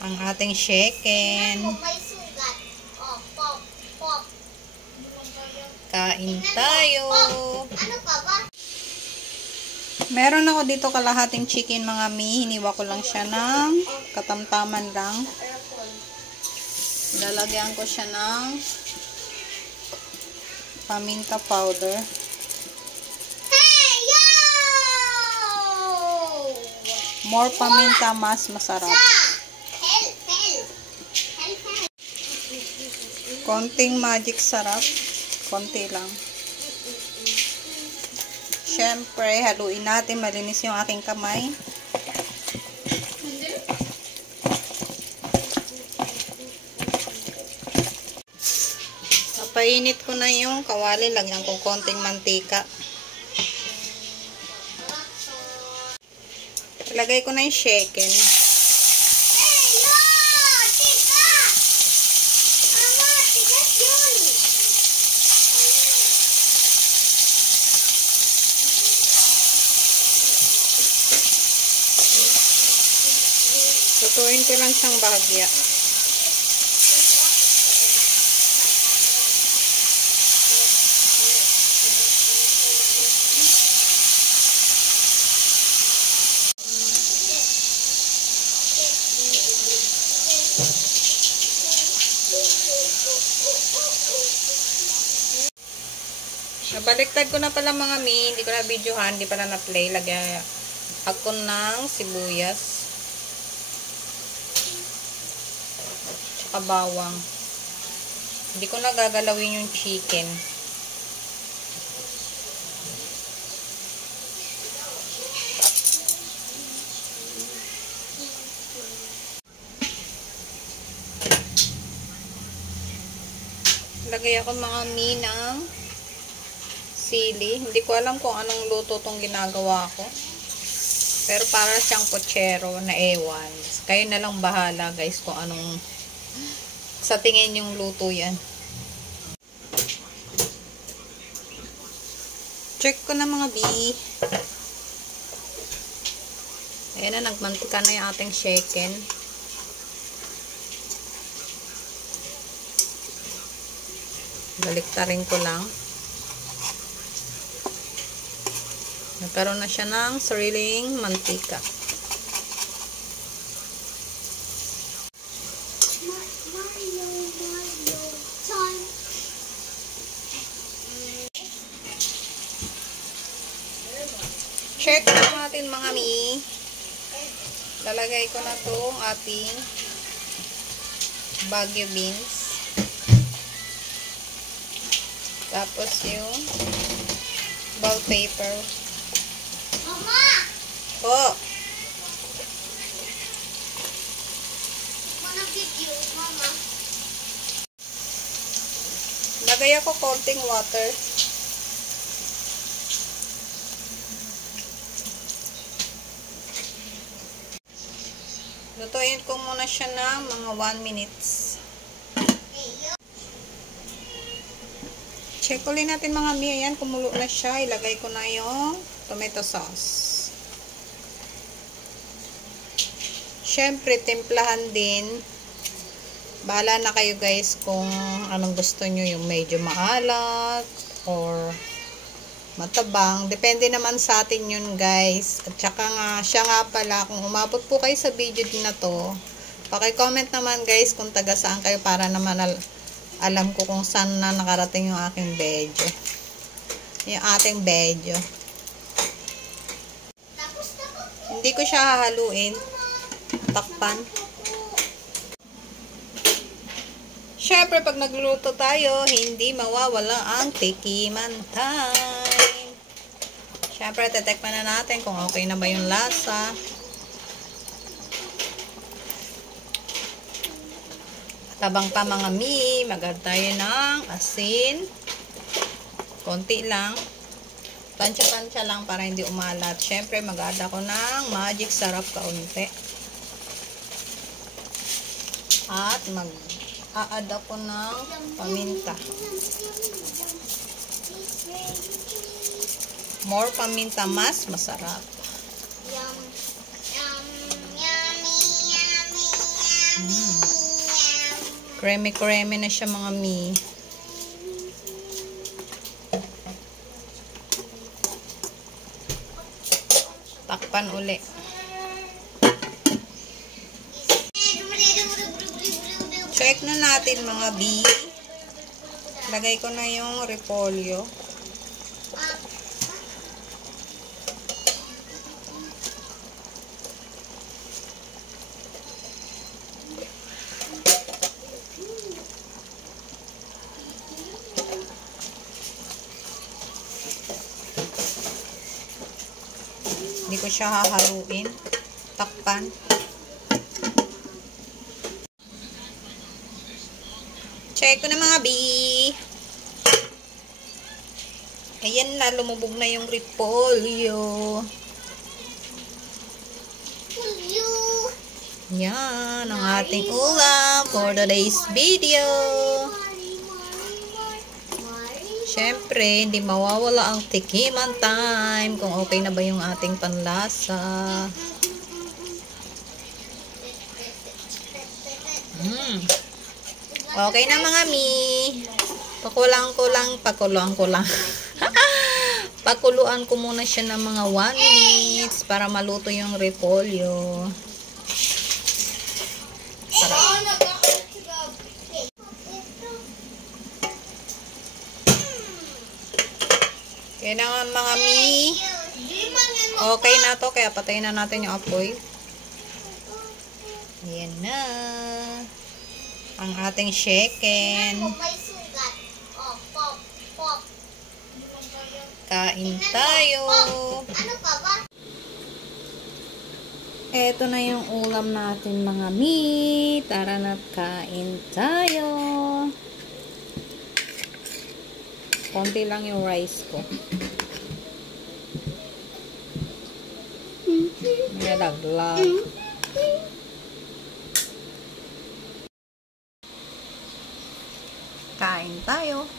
ang ating chicken. Kain tayo. Meron ako dito kalahating chicken mga mi. Hiniwa ko lang siya ng katamtaman lang. Lalagyan ko siya ng paminta powder. More paminta, mas masarap. Konting magic sarap. Konti lang. Siyempre, haluin natin. Malinis yung aking kamay. Napainit ko na yung kawali. Lagyan ko konting mantika. Ilagay ko na yung chicken. Lutuin ko lang siyang bahagya. Nabaliktad ko na pala mga mi. Hindi ko na videohan. Hindi pala na-play. Lagyan ako ng sibuyas. Tsaka bawang. Hindi ko na gagalawin yung chicken. Lagay ako mga mi ng sili. Hindi ko alam kung anong luto tong ginagawa ko. Pero para siyang pochero na ewan. Kayo na lang bahala guys kung anong sa tingin yung luto yan. Check ko na mga bi. Ayan na, nagmantika na yung ating chicken. Baliktarin ko lang. Nagkaroon na siya ng sariling mantika. Check natin mga mi. Lalagay ko na itong ating Baguio beans. Tapos yung bell pepper. Mama! Po. Wanna video, Mama? Lagay ako konting water. Lutuin ko muna siya ng mga 1 minutes. Check ulit natin mga mi. Ayan, kumulo na siya. Ilagay ko na yung tomato sauce. Siyempre, timplahan din. Bahala na kayo guys kung anong gusto nyo. Yung medyo maalat or matabang. Depende naman sa atin yun guys. At saka nga, siya nga pala, kung umabot po kayo sa video din na to, paki-comment naman guys kung taga saan kayo para naman alam ko kung saan na nakarating yung aking video. Yung ating video. Hindi ko siya hahaluin. Takpan. Siyempre, pag nagluluto tayo, hindi mawawala ang tikiman time. Siyempre, titikman na natin kung okay na ba yung lasa. Tabang pa mga mi, mag-add tayo ng asin. Konti lang. Tansya-tansya lang para hindi umalat. Siyempre, mag-add ako ng magic sarap kaunti. At mag-add ako ng paminta. More paminta, mas masarap. Creamy na siya mga mi. Takpan uli. Check na natin mga bi. Lagay ko na yung repolyo. Hindi ko siya hahaluin. Takpan. Check ko na mga bi. Ayan na, lumubog na yung repolyo. Yan, ang ating ulam for today's video. Siyempre, hindi mawawala ang tikiman time kung okay na ba yung ating panlasa. Okay na mga mi. Pakuluan ko muna siya ng mga 1 minutes para maluto yung repolyo. Kaya na mga mi. Okay na to, kaya patayin na natin yung apoy. Ayan na. Ang ating chicken. Kain tayo. Eto na yung ulam natin mga mi. Tara na, kain tayo. Konti lang yung rice ko. May laglag. Kain tayo.